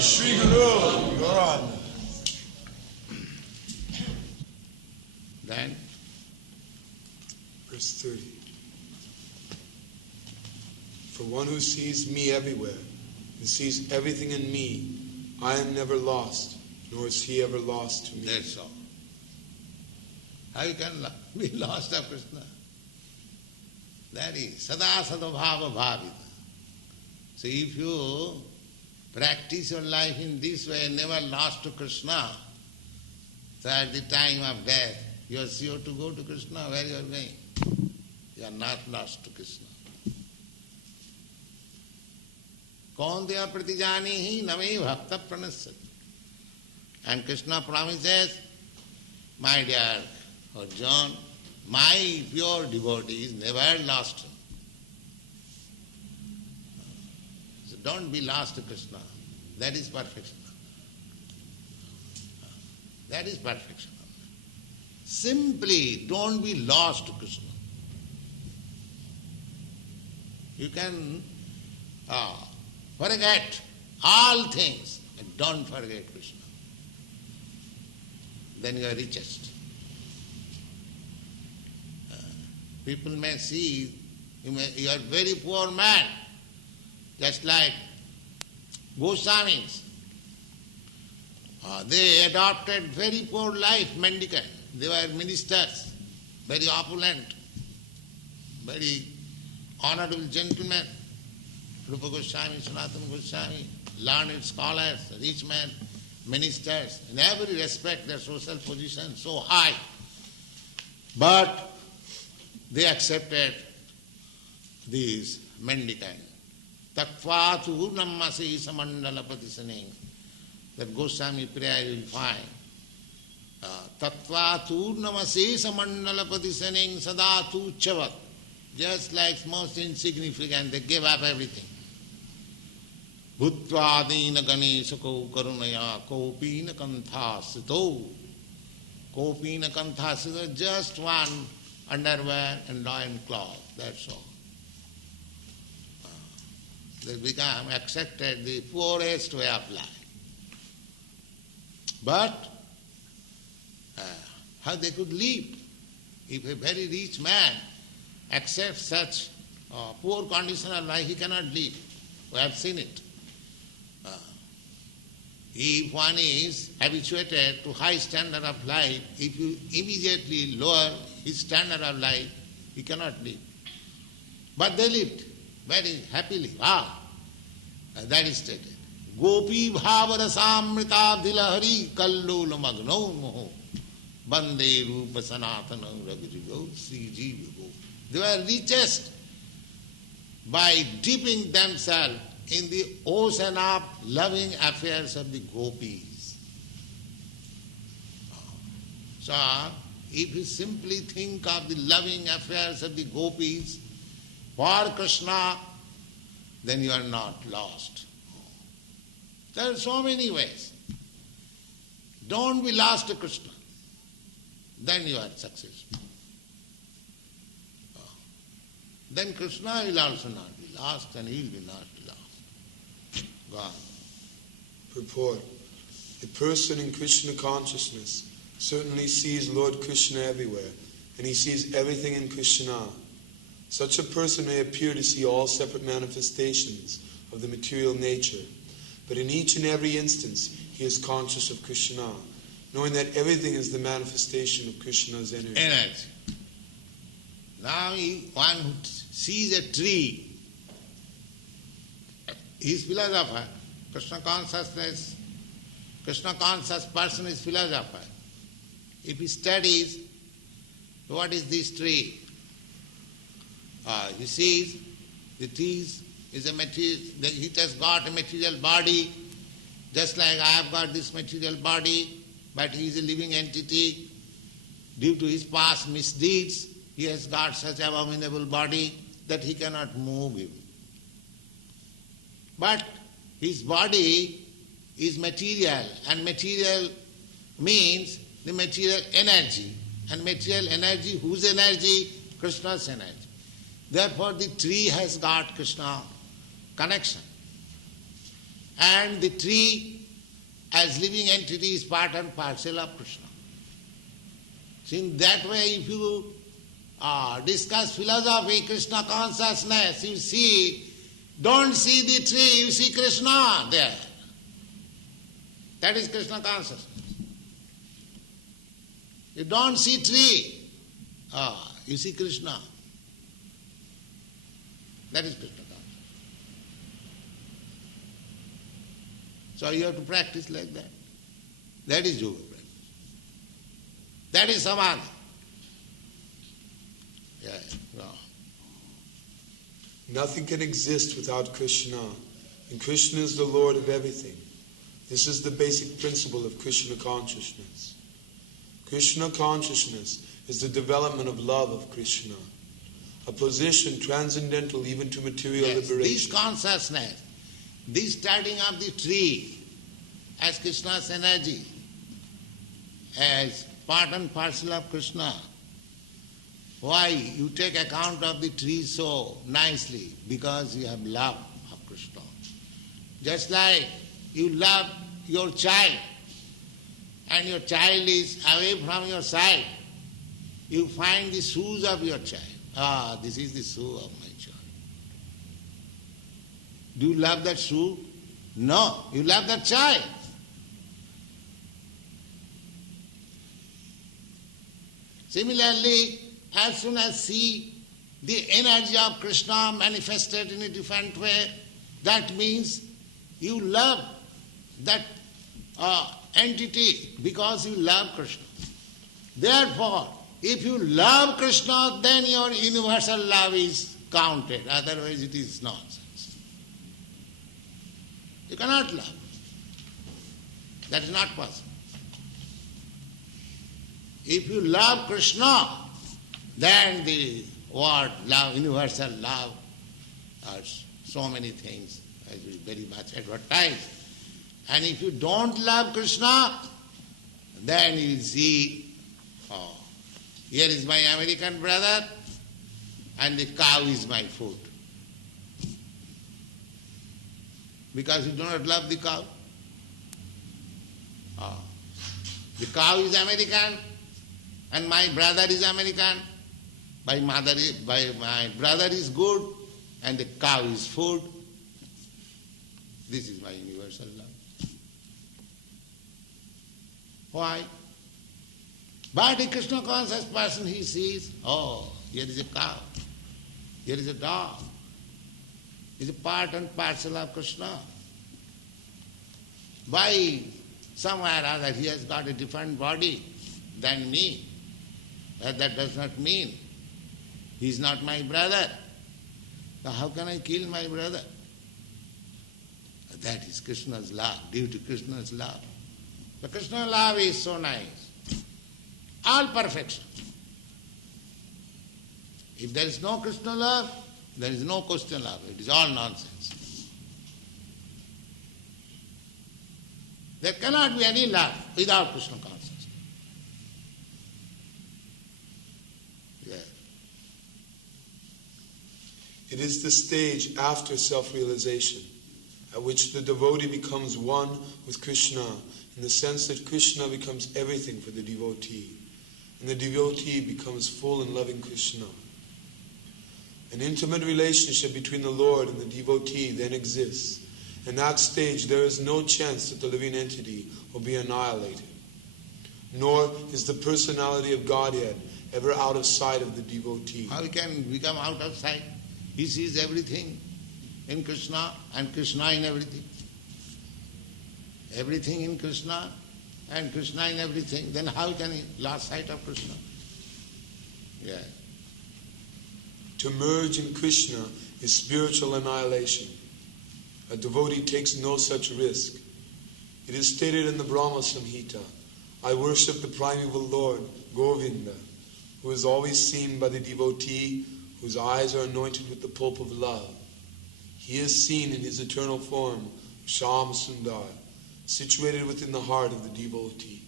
Shri Guru, your honor. Then, verse 30. For one who sees me everywhere and sees everything in me, I am never lost, nor is he ever lost to me. that's all. How you can be lost of Krishna? That is sada sadabhava bhavita. So if you practice your life in this way, never lost to Krishna, so at the time of death, you are sure to go to Krishna. Where you are going? You are not lost to Krishna. Kaunteya pratijanihi name bhakta praṇaśyati. And Krishna promises, my dear Arjuna, my pure devotee is never lost. So don't be lost to Krishna. That is perfection. That is perfection. Simply don't be lost to Krishna. You can forget all things and don't forget Krishna. Then you are richest. People may see you are a very poor man, just like Goswamis. They adopted very poor life, mendicant. They were ministers, very opulent, very honorable gentlemen. Rupa Goswami, Sanatana Goswami, learned scholars, rich men, ministers. In every respect their social position so high. But they accepted these mendicant. Takvatu nammasi samandala patisaning. That Goswami prayer you will find. Tatvatu namase samandala patisaning sadatu chavat. Just like most insignificant, they gave up everything. Bhuttvadina ganesako karunaya kopina kanthasito. Kopina kanthasito, just one underwear and loin cloth, that's all. They become accepted the poorest way of life. But how they could live? If a very rich man accepts such poor condition of life, he cannot live. We have seen it. If one is habituated to high standard of life, if you immediately lower his standard of life, he cannot live. But they lived very happily. Wow! That is stated. Gopi bhavarasa dilahari kallula magno moho bande rupa sanatana ragjigo sri jivago. They were richest by dipping themselves in the ocean of loving affairs of the gopis. So, if you simply think of the loving affairs of the gopis for Krishna, then you are not lost. There are so many ways. Don't be lost to Krishna. Then you are successful. Then Krishna will also not be lost and he will be not lost. God. Purport. A person in Krishna consciousness certainly sees Lord Krishna everywhere, and he sees everything in Krishna. Such a person may appear to see all separate manifestations of the material nature, but in each and every instance he is conscious of Krishna, knowing that everything is the manifestation of Krishna's energy. Now one who sees a tree, he is philosopher. Krishna conscious person is philosopher. If he studies, what is this tree? He sees the tree is a material, it has got a material body, just like I have got this material body, but he is a living entity. Due to his past misdeeds, he has got such abominable body that he cannot move him. But his body is material, and material means the material energy. And material energy, whose energy? Krishna's energy. Therefore the tree has got Krishna connection. and the tree as living entity is part and parcel of Krishna. So in that way, if you discuss philosophy, Krishna consciousness, you see, don't see the tree, you see Krishna there. That is Krishna consciousness. You don't see tree, you see Krishna. That is Krishna consciousness. So you have to practice like that. That is yoga practice. That is samadhi. Yeah, no. Nothing can exist without Krishna, and Krishna is the Lord of everything. This is the basic principle of Krishna consciousness. Krishna consciousness is the development of love of Krishna, a position transcendental even to material liberation. This consciousness, this starting of the tree as Krishna's energy, as part and parcel of Krishna. Why? You take account of the tree so nicely, because you have love of Krishna. Just like you love your child, and your child is away from your side, you find the shoes of your child. This is the shoe of my child. Do you love that shoe? No, you love that child. Similarly, as soon as see the energy of Krishna manifested in a different way, that means you love that entity because you love Krishna. Therefore, if you love Krishna, then your universal love is counted. Otherwise it is nonsense. You cannot love. That is not possible. If you love Krishna, then the word love, universal love, are so many things, as we very much advertise. And if you don't love Krishna, then you see, here is my American brother, and the cow is my food. Because you do not love the cow. The cow is American, and my brother is American. My brother is good, and the cow is food. This is my universal love. Why? But a Krishna conscious person, he sees, here is a cow, here is a dog. It's a part and parcel of Krishna. By somewhere or other he has got a different body than me. But that does not mean he is not my brother. So how can I kill my brother? That is Krishna's love, due to Krishna's love. The Krishna love is so nice. All perfection. If there is no Krishna love, there is no question love. It is all nonsense. There cannot be any love without Krishna consciousness. Yeah. It is the stage after self-realization, at which the devotee becomes one with Krishna, in the sense that Krishna becomes everything for the devotee, and the devotee becomes full and loving Krishna. An intimate relationship between the Lord and the devotee then exists. In that stage, there is no chance that the living entity will be annihilated, nor is the personality of Godhead ever out of sight of the devotee. How he can become out of sight? He sees everything in Krishna and Krishna in everything. Everything in Krishna and Krishna in everything. Then how can he lose sight of Krishna? Yeah. To merge in Krishna is spiritual annihilation. A devotee takes no such risk. It is stated in the Brahma Samhita, I worship the primeval Lord, Govinda, who is always seen by the devotee, whose eyes are anointed with the pulp of love. He is seen in his eternal form, Shyam Sundar, situated within the heart of the devotee.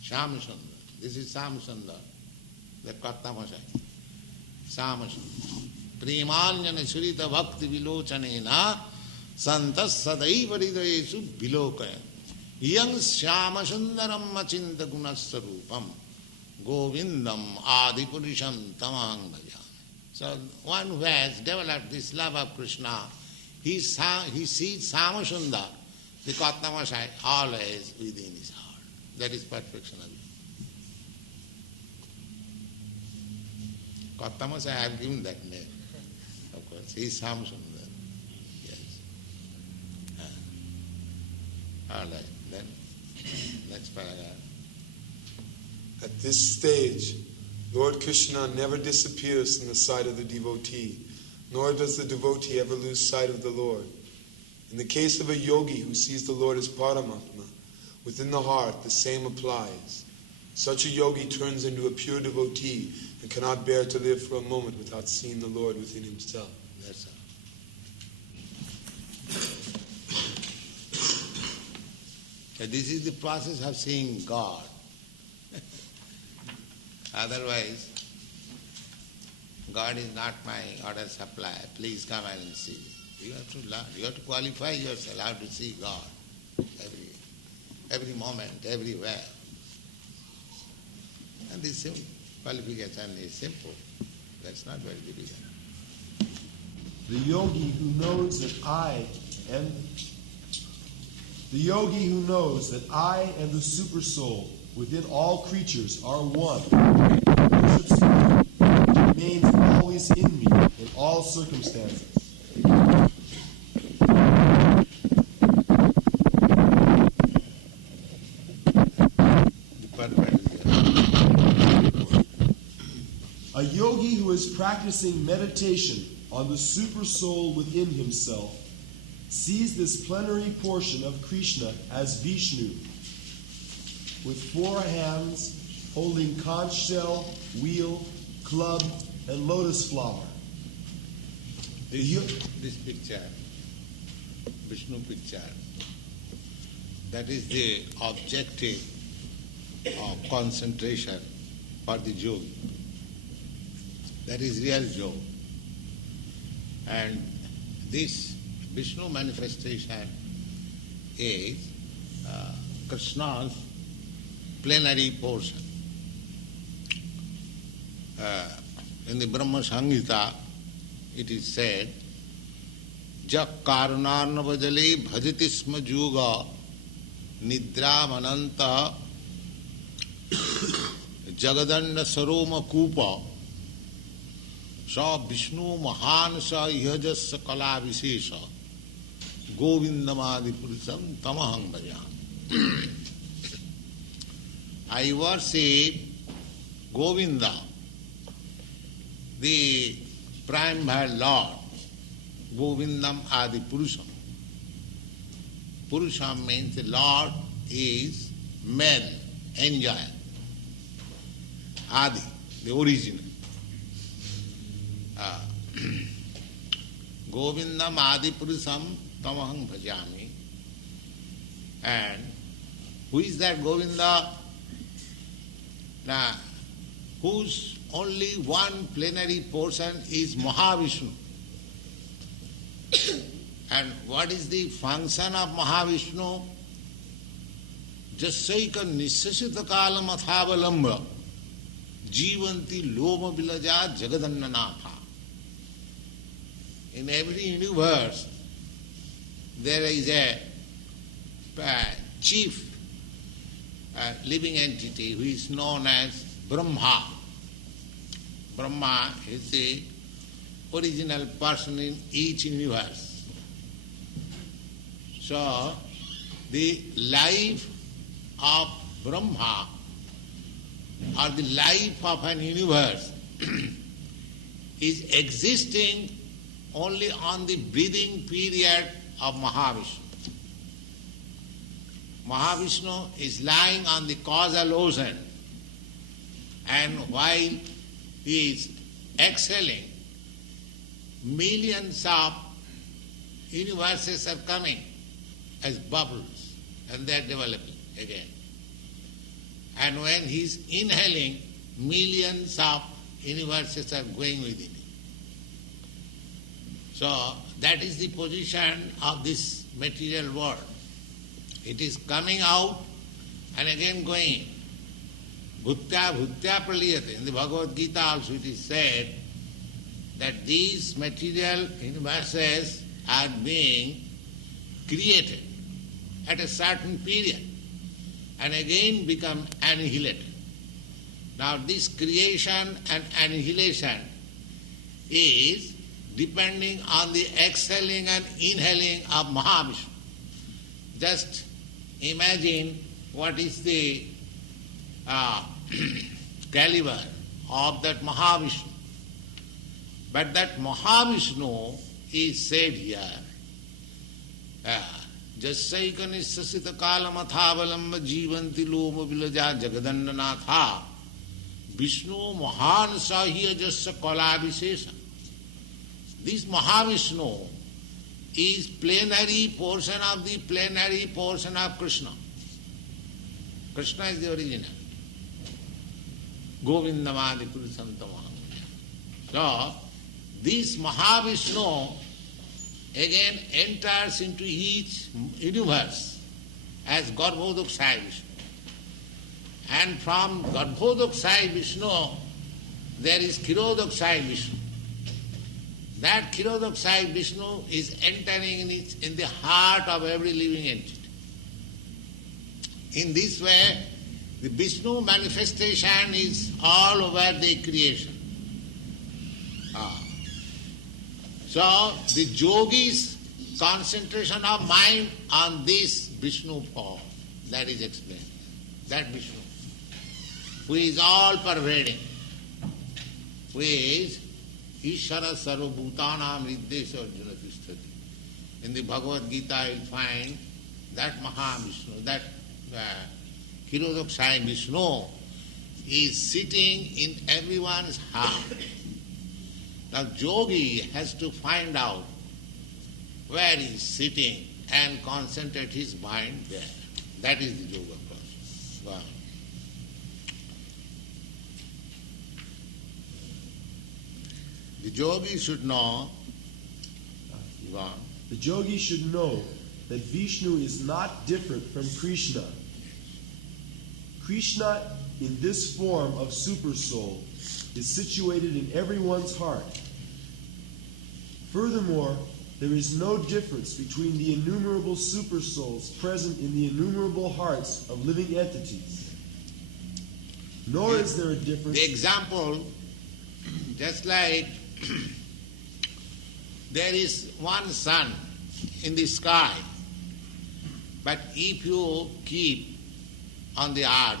Shyam Sundar. This is Shyam Sundar, the Kartamashai. Shyam Sundar. Premanyana Surita Bhakti Vilochanena santas sadaiva hridayesu vilokaya yang syama sundaram achinta gunasarupam govindam adipurisham tamahang bhajaty. So one who has developed this love of Krishna, he sees Sama Sundar, the ekatvam always within his heart. That is perfection of it. Ekatvam I have given that name, of course. He is Sama Sundar. Yes. All right, then next paragraph. At this stage, Lord Krishna never disappears from the sight of the devotee, nor does the devotee ever lose sight of the Lord. In the case of a yogi who sees the Lord as Paramatma, within the heart the same applies. Such a yogi turns into a pure devotee and cannot bear to live for a moment without seeing the Lord within himself. That's all. This is the process of seeing God. Otherwise, God is not my order supply. Please come and see. You have to learn. You have to qualify yourself how to see God every moment, everywhere. And this qualification is simple. That's not very difficult. The yogi who knows that I and the Supersoul within all creatures are one, worships me, remains always in me in all circumstances. A yogi who is practicing meditation on the Supersoul within himself sees this plenary portion of Krishna as Vishnu, with 4 hands holding conch shell, wheel, club, and lotus flower. This picture, Vishnu picture, that is the objective of concentration for the yogi. That is real yoga. And this Vishnu manifestation is Krishna's plenary portion. In the Brahma Samhita, it is said, Jak karunarnavajale bhajaty sma juga nidra mananta jagadanda saroma kupa sa Vishnu mahan sa ihajasya kala vishesha govindamadi purusham tamahang bhajaty. I worship Govinda, the prime Lord, Govindam Adi Purusham. Purusham means the Lord is male, enjoyer. Adi, the original. Govindam Adi Purusham Tamahang Bhajami. And who is that Govinda? Now, whose only one plenary portion is Mahavishnu. And what is the function of Mahavishnu? Jasaika nisasita kalam athavalamba jivanti loma vilaja jagadannanatha. In every universe, there is a chief living entity who is known as Brahma. Brahma is the original person in each universe. So, the life of Brahma or the life of an universe is existing only on the breathing period of Mahavishnu. Mahavishnu is lying on the causal ocean, and while he is exhaling, millions of universes are coming as bubbles, and they are developing again. And when he is inhaling, millions of universes are going within him. So that is the position of this material world. It is coming out and again going. Bhutya bhutya praliyate. In the Bhagavad-gītā also it is said that these material universes are being created at a certain period and again become annihilated. Now this creation and annihilation is depending on the exhaling and inhaling of Mahavishnu. Just imagine what is the caliber of that Mahavishnu. But that Mahavishnu is said here, Jasyaikanisasita kalamathavalamba jivanti loma vilaja jagadannanatha Vishnu mahan sahiya jasya kalabhisesa. This Mahavishnu is plenary portion of the plenary portion of Krishna. Krishna is the original. Govindamadi Purusantama. So, this Mahavishnu again enters into each universe as Garbhodakshayi Vishnu. And from Garbhodakshayi Vishnu, there is Kshirodakshayi Vishnu. That Kshirodakshayi Vishnu is entering in the heart of every living entity. In this way, the Vishnu manifestation is all over the creation. So, the yogi's concentration of mind on this Vishnu form, that is explained. That Vishnu, who is all pervading, who is Ishara sarva-bhūtānaṁ riddhesha arjuna tisthati. In the Bhagavad-gītā you will find that Mahavishnu, that Kshirodakshayi Vishnu is sitting in everyone's heart. Now yogi has to find out where he is sitting and concentrate his mind there. That is the yoga process. Wow. The yogi should know, the yogi should know that Vishnu is not different from Krishna. Krishna, in this form of Supersoul, is situated in everyone's heart. Furthermore, there is no difference between the innumerable Supersouls present in the innumerable hearts of living entities. Nor is there a difference. The example, just like there is one sun in the sky, but if you keep on the earth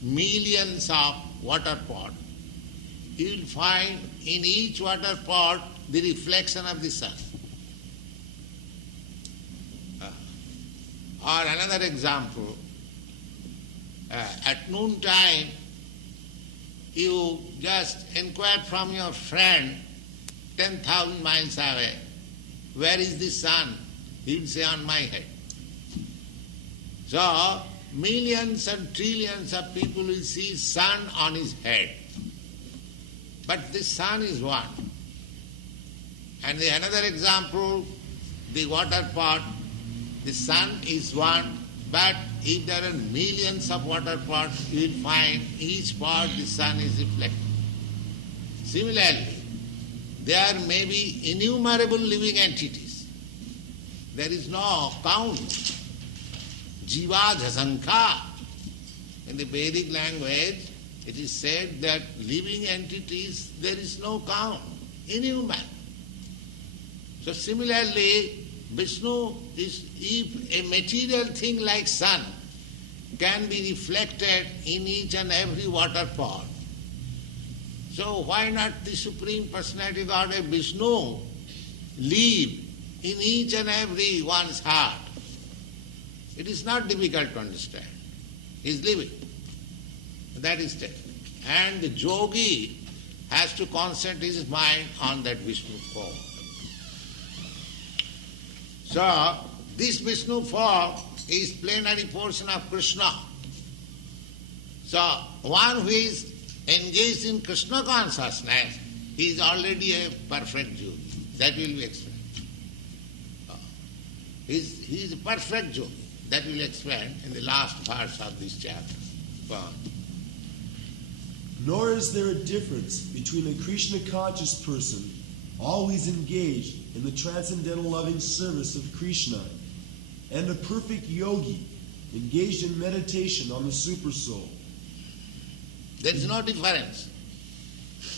millions of water pots, you will find in each water pot the reflection of the sun. Or another example, at noon time, you just inquire from your friend 10,000 miles away, where is the sun? He will say, on my head. So, millions and trillions of people will see sun on his head. But the sun is one. And the another example, the water pot, the sun is one, but if there are millions of water pots, you will find each pot the sun is reflected. Similarly, there may be innumerable living entities. There is no count. Jiva dhasankha. In the Vedic language, it is said that living entities, there is no count, innumerable. So similarly, Vishnu is, if a material thing like sun can be reflected in each and every water pot, so why not the Supreme Personality Godhead Vishnu live in each and every one's heart? It is not difficult to understand. He is living. That is it. And the yogi has to concentrate his mind on that Vishnu form. So, this Vishnu form is plenary portion of Krishna. So, one who is engaged in Krishna consciousness, he is already a perfect yogi. That will be explained. He is a perfect yogi. That will explain in the last verse of this chapter. Go on. Nor is there a difference between a Krishna-conscious person always engaged in the transcendental loving service of Krishna and a perfect yogi engaged in meditation on the Supersoul. There is no difference.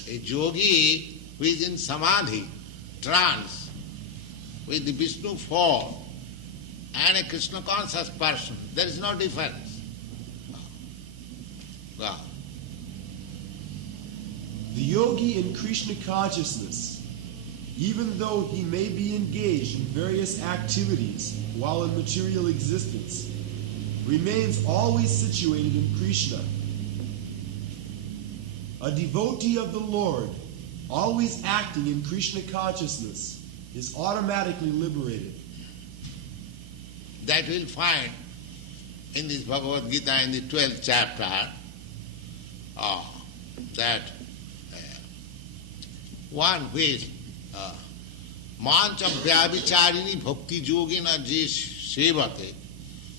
A yogi who is in samadhi, trance, with the Vishnu form, and a Krishna-conscious person, there is no difference. Wow. The yogi in Krishna consciousness, even though he may be engaged in various activities while in material existence, remains always situated in Krishna. A devotee of the Lord, always acting in Krishna consciousness, is automatically liberated. That we'll find in this Bhagavad Gita in the 12th chapter, that one who is mancha vyavicharini bhakti yogina je sevate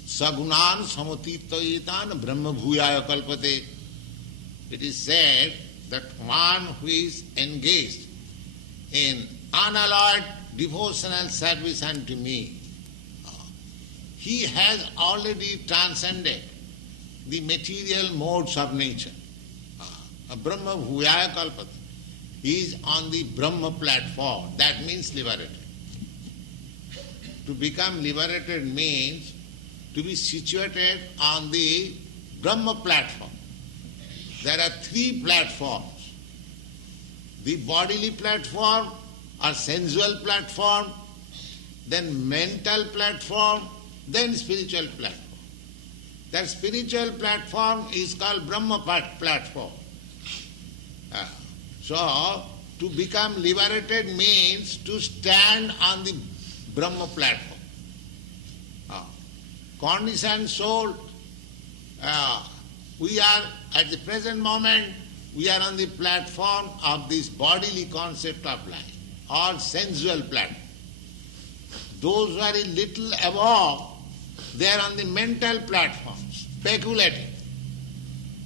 sagunan samatitayetan brahma bhuyaya kalpate. It is said that one who is engaged in unalloyed devotional service unto me, he has already transcended the material modes of nature. Brahma bhuyaya kalpate. He is on the Brahma platform. That means liberated. To become liberated means to be situated on the Brahma platform. There are three platforms. The bodily platform or sensual platform, then mental platform, then spiritual platform. That spiritual platform is called Brahma platform. So, to become liberated means to stand on the Brahma platform. Conditioned soul, we are at the present moment, we are on the platform of this bodily concept of life, or sensual platform. Those who are a little above, they are on the mental platform, speculative,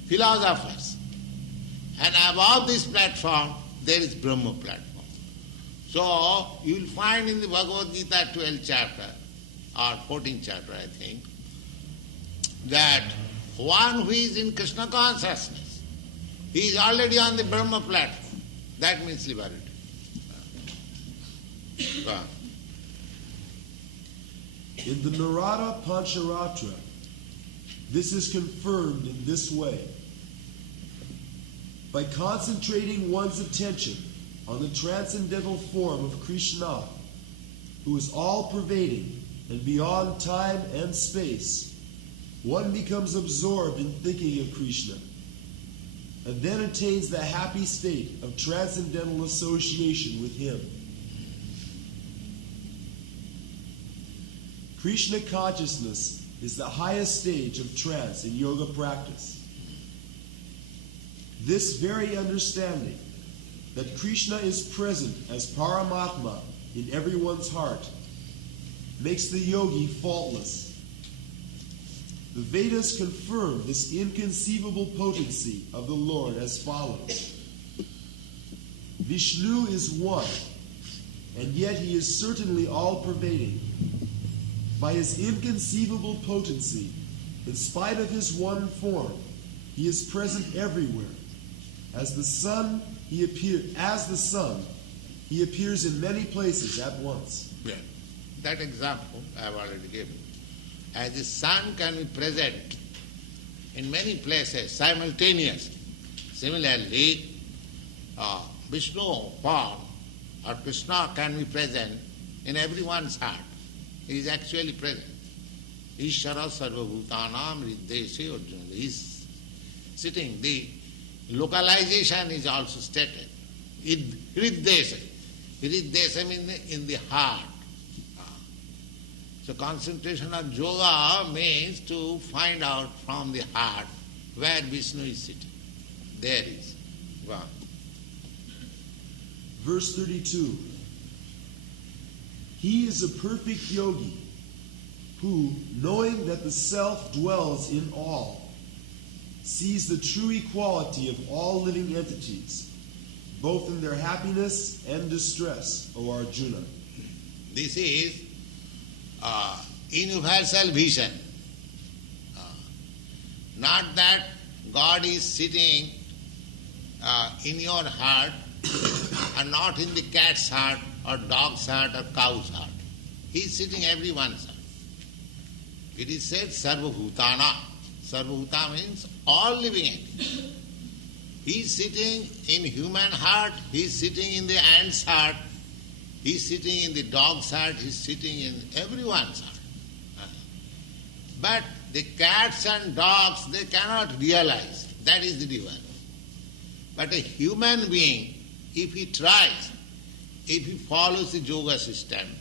philosophers. And above this platform, there is Brahma platform. So, you will find in the Bhagavad Gita 12th chapter, or 14th chapter I think, that one who is in Krishna consciousness, he is already on the Brahma platform. That means liberated. In the Narada Pancharatra, this is confirmed in this way. By concentrating one's attention on the transcendental form of Krishna, who is all-pervading and beyond time and space, one becomes absorbed in thinking of Krishna, and then attains the happy state of transcendental association with him. Krishna consciousness is the highest stage of trance in yoga practice. This very understanding, that Krishna is present as Paramatma in everyone's heart, makes the yogi faultless. The Vedas confirm this inconceivable potency of the Lord as follows. Vishnu is one, and yet he is certainly all-pervading. By his inconceivable potency, in spite of his one form, he is present everywhere. As the sun, he appears in many places at once. Yeah. That example I have already given. As the sun can be present in many places simultaneously. Similarly, Vishnu form or Krishna can be present in everyone's heart. He is actually present. Ishara sarva-bhūta-sthitaṁ riddhese Arjuna. He is sitting. The localization is also stated. Riddhese. Riddhese means in the heart. So concentration of yoga means to find out from the heart where Vishnu is sitting. There is. Wow. Verse 32. He is a perfect yogi who, knowing that the self dwells in all, sees the true equality of all living entities, both in their happiness and distress, O Arjuna. This is universal vision. Not that God is sitting in your heart and not in the cat's heart or dog's heart or cow's heart. He is sitting everyone's heart. It is said sarva-bhūtāna. Sarva-bhūta means all living entities. He is sitting in human heart, he is sitting in the ant's heart, he is sitting in the dog's heart, he is sitting in everyone's heart. But the cats and dogs, they cannot realize. That is the difference. But a human being, if he tries, if he follows the yoga system,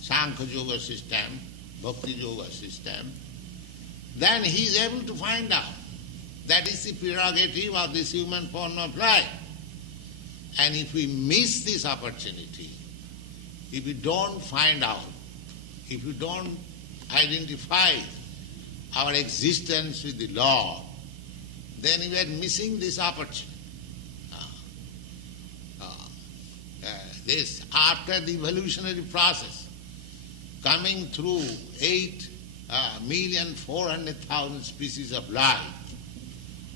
Sankhya yoga system, Bhakti yoga system, then he is able to find out. That is the prerogative of this human form of life. And if we miss this opportunity, if we don't find out, if we don't identify our existence with the law, then we are missing this opportunity. This, after the evolutionary process, coming through 8,400,000 species of life,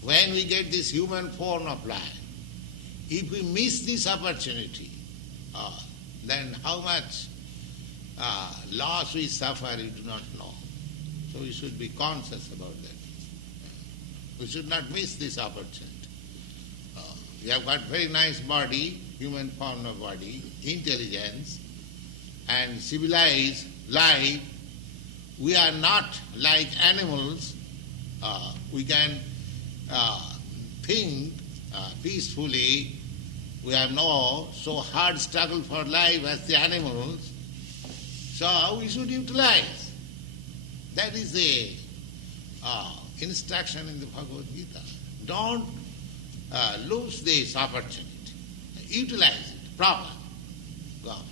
when we get this human form of life, if we miss this opportunity, then how much loss we suffer, we do not know. So we should be conscious about that. We should not miss this opportunity. We have got very nice body, human form of body, intelligence, and civilized life. We are not like animals. We can think peacefully. We have no so hard struggle for life as the animals. So we should utilize. That is the instruction in the Bhagavad-gītā. Don't lose this opportunity. Utilize it properly. Go on.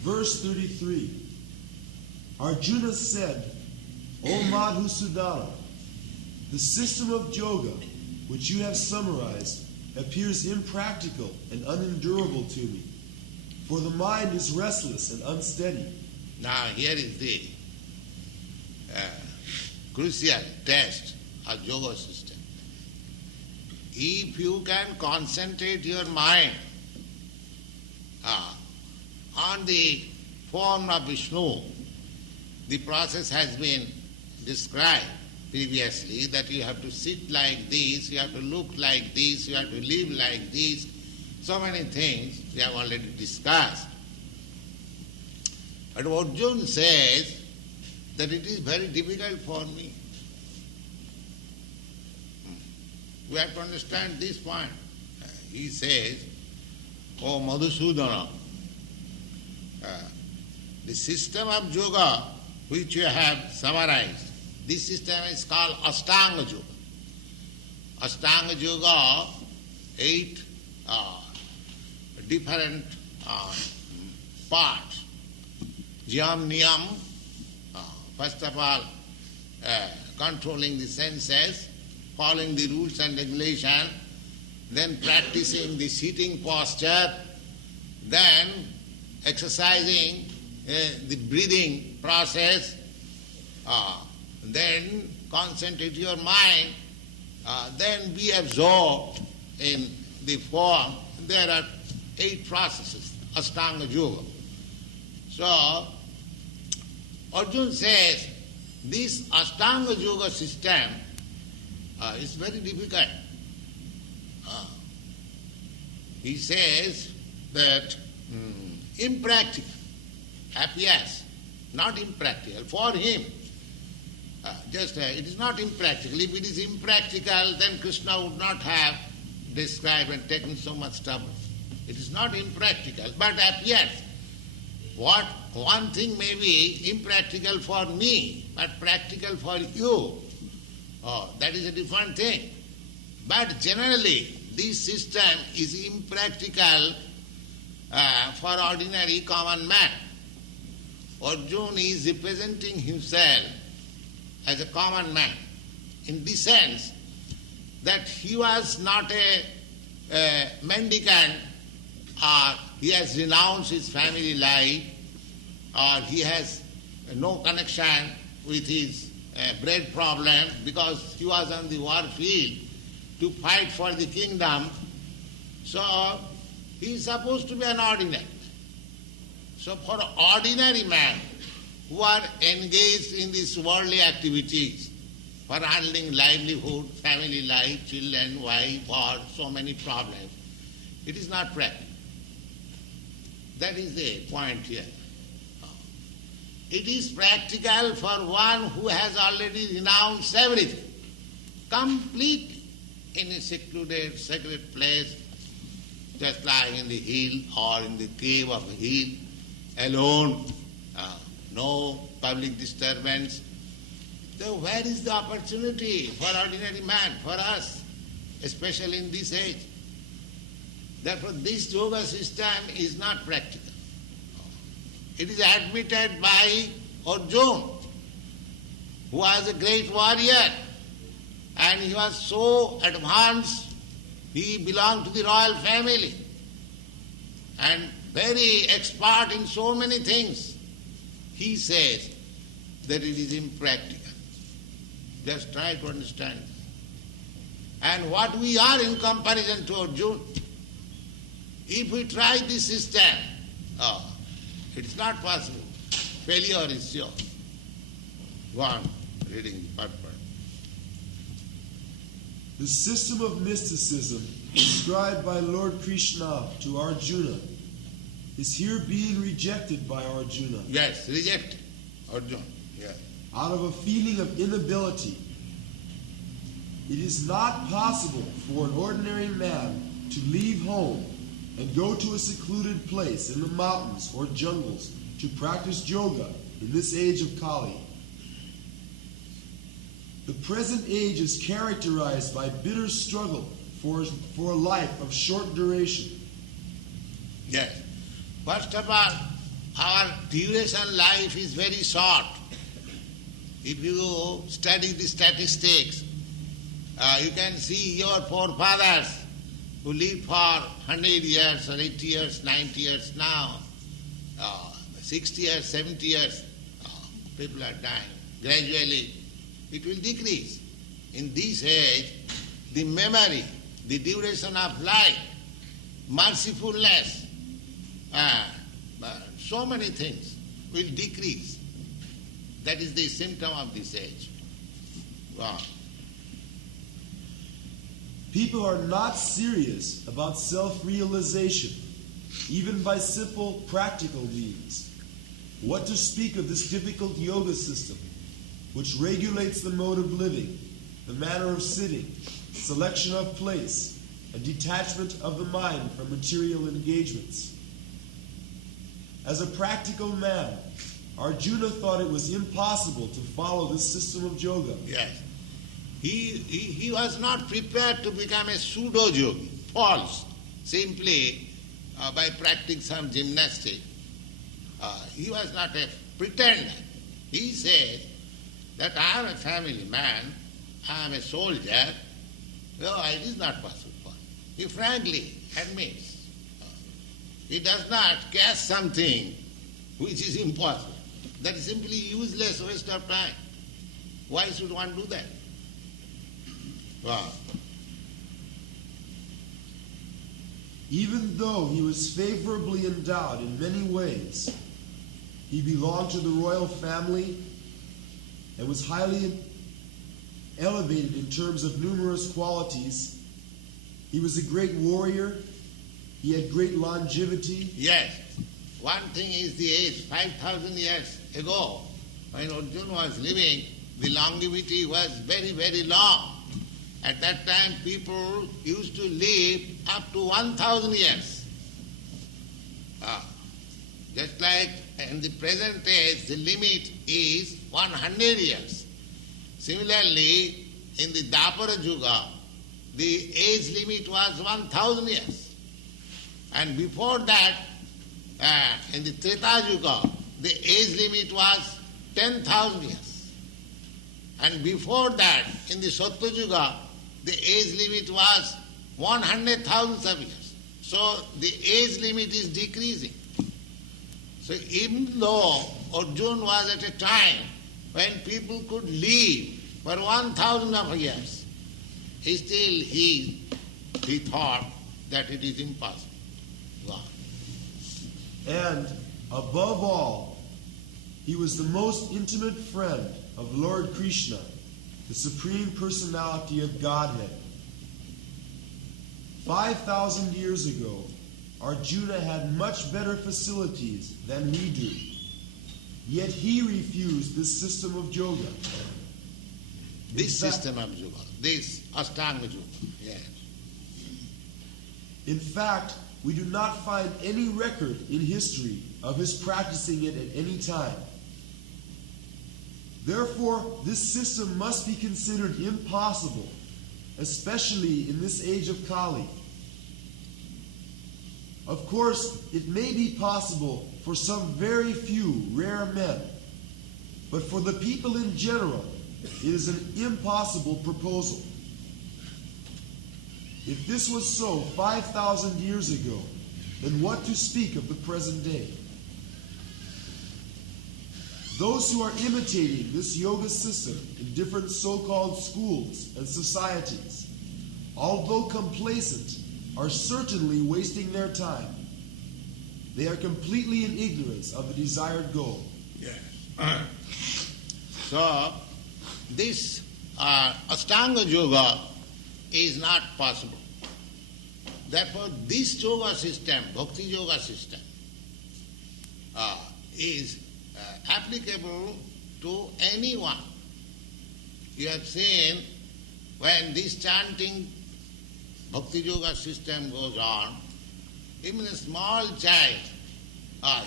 Verse 33. Arjuna said, O Madhusudana, the system of yoga which you have summarized appears impractical and unendurable to me, for the mind is restless and unsteady. Now here is the crucial test of yoga system. If you can concentrate your mind on the form of Vishnu, the process has been described previously that you have to sit like this, you have to look like this, you have to live like this. So many things we have already discussed. But Arjuna says that it is very difficult for me. We have to understand this point. He says, O Madhusudana, the system of yoga which you have summarized, this system is called Ashtanga Yoga. Ashtanga Yoga, 8 different parts. Yam Niyam, first of all, controlling the senses, following the rules and regulation, then practicing the sitting posture, then exercising the breathing process, then concentrate your mind, then be absorbed in the form. There are 8 processes, Ashtanga Yoga. So, Arjuna says, this Ashtanga Yoga system is very difficult. He says that impractical. Yes, not impractical. For him, it is not impractical. If it is impractical, then Krishna would not have described and taken so much trouble. It is not impractical, but yes, what one thing may be impractical for me, but practical for you, that is a different thing. But generally, this system is impractical for ordinary common man. Arjuna is representing himself as a common man in the sense that he was not a mendicant, or he has renounced his family life, or he has no connection with his bread problem because he was on the war field to fight for the kingdom. So he is supposed to be an ordinary. So for ordinary man who are engaged in these worldly activities, for handling livelihood, family life, children, wife, or so many problems, it is not practical. That is the point here. It is practical for one who has already renounced everything, completely, in a secluded, sacred place, just lying in the hill or in the cave of a hill, alone, no public disturbance. So where is the opportunity for ordinary man, for us, especially in this age? Therefore, this yoga system is not practical. It is admitted by Arjuna, who was a great warrior, and he was so advanced, he belonged to the royal family, and very expert in so many things. He says that it is impractical. Just try to understand. And what we are in comparison to Arjuna, if we try this system, it's not possible. Failure is sure. Go on, reading the purport. The system of mysticism described by Lord Krishna to Arjuna is here being rejected by Arjuna. Yes, rejected. Arjuna, yes. Out of a feeling of inability. It is not possible for an ordinary man to leave home and go to a secluded place in the mountains or jungles to practice yoga in this age of Kali. The present age is characterized by bitter struggle for a life of short duration. Yes. First of all, our duration life is very short. If you study the statistics, you can see your forefathers who lived for 100 years or 80 years, 90 years now, 60 years, 70 years, people are dying. Gradually, it will decrease. In this age, the memory, the duration of life, mercifulness, so many things will decrease. That is the symptom of this age. Wow. People are not serious about self-realization, even by simple practical means. What to speak of this difficult yoga system, which regulates the mode of living, the manner of sitting, selection of place, and detachment of the mind from material engagements. As a practical man, Arjuna thought it was impossible to follow this system of yoga. Yes. He was not prepared to become a pseudo-yogi, false, simply by practicing some gymnastics. He was not a pretender. He said that I am a family man, I am a soldier. No, it is not possible for him. He frankly admits. He does not catch something which is impossible. That is simply useless waste of time. Why should one do that? Wow. Even though he was favorably endowed in many ways, he belonged to the royal family and was highly elevated in terms of numerous qualities. He was a great warrior. He had great longevity. Yes. One thing is the age. 5,000 years ago, when Arjuna was living, the longevity was very, very long. At that time, people used to live up to 1,000 years. Just like in the present age, the limit is 100 years. Similarly, in the Dwapara Yuga, the age limit was 1,000 years. And before that, in the Treta-yuga, the age limit was 10,000 years. And before that, in the Sattva-yuga, the age limit was 100,000 of years. So the age limit is decreasing. So even though Arjuna was at a time when people could live for 1,000 of years, he thought that it is impossible. Wow. And above all, he was the most intimate friend of Lord Krishna, the Supreme Personality of Godhead. 5,000 years ago, Arjuna had much better facilities than we do. Yet he refused this system of yoga. This system of yoga, this Ashtanga yoga, yes. In fact, we do not find any record in history of his practicing it at any time. Therefore, this system must be considered impossible, especially in this age of Kali. Of course, it may be possible for some very few rare men, but for the people in general, it is an impossible proposal. If this was so 5,000 years ago, then what to speak of the present day? Those who are imitating this yoga system in different so-called schools and societies, although complacent, are certainly wasting their time. They are completely in ignorance of the desired goal. Yes. So, this Ashtanga yoga is not possible. Therefore, this yoga system, Bhakti yoga system, is applicable to anyone. You have seen when this chanting Bhakti yoga system goes on, even a small child,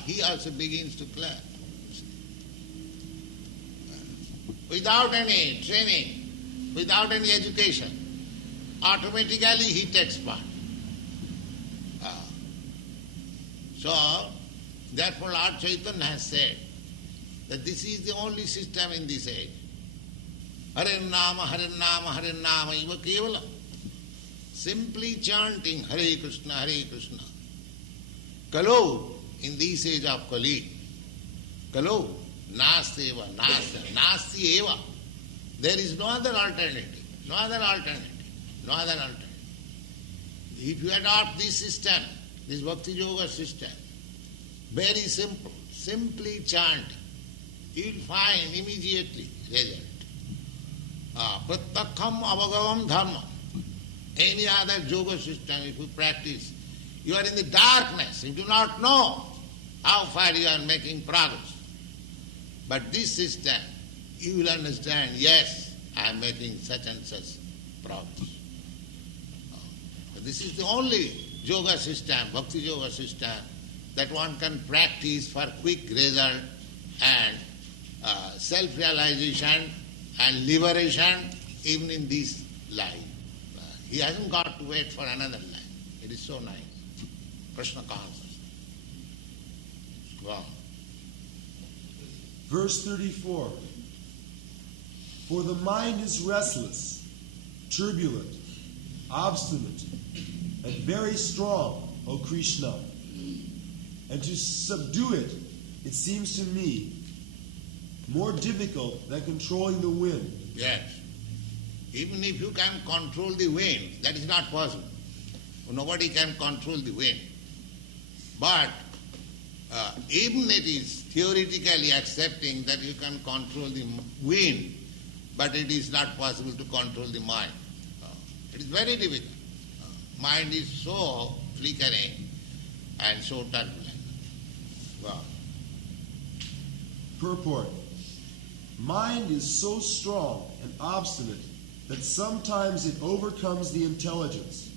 he also begins to clap. Without any training, without any education, automatically he takes part. So, therefore Lord Chaitanya has said that this is the only system in this age. Hare Nama, Hare Nama, Hare Nama, iva kevala. Simply chanting Hare Krishna, Hare Krishna. Kalo, in this age of Kali, Kalo, Nasti eva, Nasti eva. There is no other alternative, no other alternative, no other alternative. If you adopt this system, this Bhakti Yoga system, very simple, simply chant, you will find immediately result. Pratyakkham avagavam dharma. Any other yoga system, if you practice, you are in the darkness, you do not know how far you are making progress. But this system, you will understand, yes, I am making such and such progress. This is the only yoga system, Bhakti yoga system, that one can practice for quick result and self-realization and liberation even in this life. He hasn't got to wait for another life. It is so nice. Krishna consciousness. Wow. Verse 34. For the mind is restless, turbulent, obstinate, and very strong, O Krishna. And to subdue it, it seems to me, more difficult than controlling the wind. Yes. Even if you can control the wind, that is not possible. Nobody can control the wind. But even it is theoretically accepting that you can control the wind, but it is not possible to control the mind. It is very difficult. Mind is so flickering and so turbulent. Wow. Purport. Mind is so strong and obstinate that sometimes it overcomes the intelligence.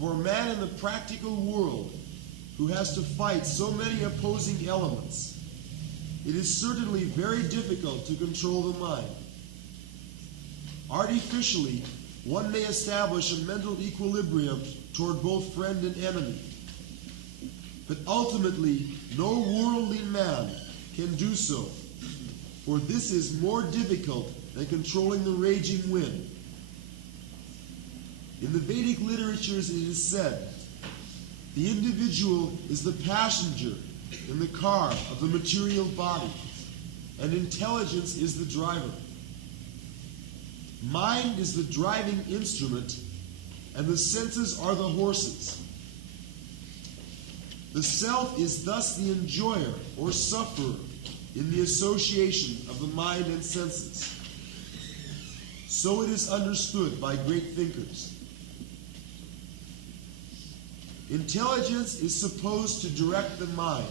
For a man in the practical world who has to fight so many opposing elements, it is certainly very difficult to control the mind. Artificially, one may establish a mental equilibrium toward both friend and enemy. But ultimately, no worldly man can do so, for this is more difficult than controlling the raging wind. In the Vedic literatures it is said, the individual is the passenger in the car of the material body, and intelligence is the driver. Mind is the driving instrument, and the senses are the horses. The self is thus the enjoyer or sufferer in the association of the mind and senses. So it is understood by great thinkers. Intelligence is supposed to direct the mind,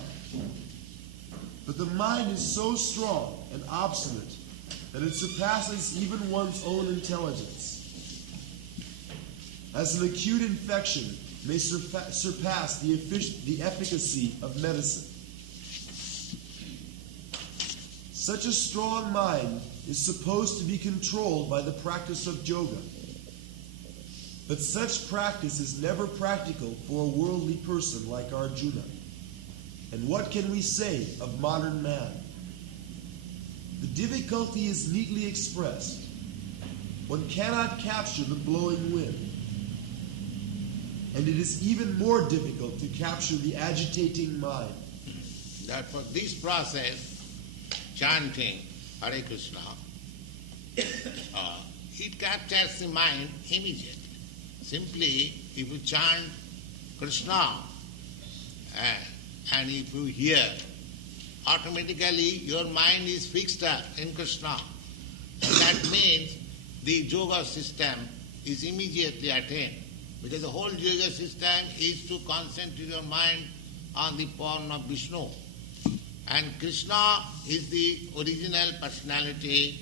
but the mind is so strong and obstinate that it surpasses even one's own intelligence. As an acute infection may surpass the efficacy of medicine. Such a strong mind is supposed to be controlled by the practice of yoga. But such practice is never practical for a worldly person like Arjuna. And what can we say of modern man? The difficulty is neatly expressed. One cannot capture the blowing wind. And it is even more difficult to capture the agitating mind. Therefore, this process, chanting Hare Krishna, it captures the mind immediately. Simply, if you chant Krishna and if you hear, automatically your mind is fixed up in Krishna. And that means the yoga system is immediately attained. Because the whole yoga system is to concentrate your mind on the form of Vishnu. And Krishna is the original personality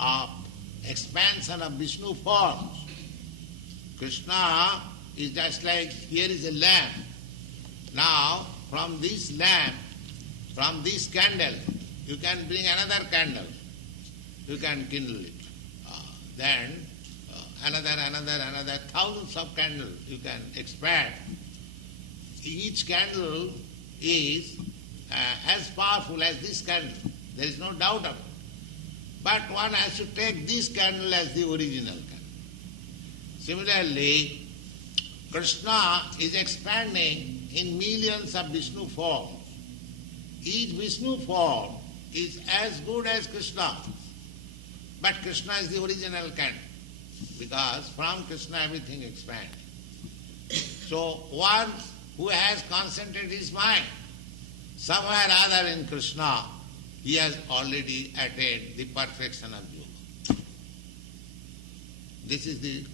of expansion of Vishnu forms. Krishna is just like, here is a lamp. Now, from this lamp, from this candle, you can bring another candle. You can kindle it. Then another, thousands of candles you can expand. Each candle is as powerful as this candle. There is no doubt of it. But one has to take this candle as the original candle. Similarly, Krishna is expanding in millions of Vishnu forms. Each Vishnu form is as good as Krishna. But Krishna is the original candle. Because from Krishna everything expands. So one who has concentrated his mind somewhere other in Krishna, he has already attained the perfection of yoga. This is the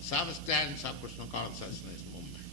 substance of Krishna consciousness movement.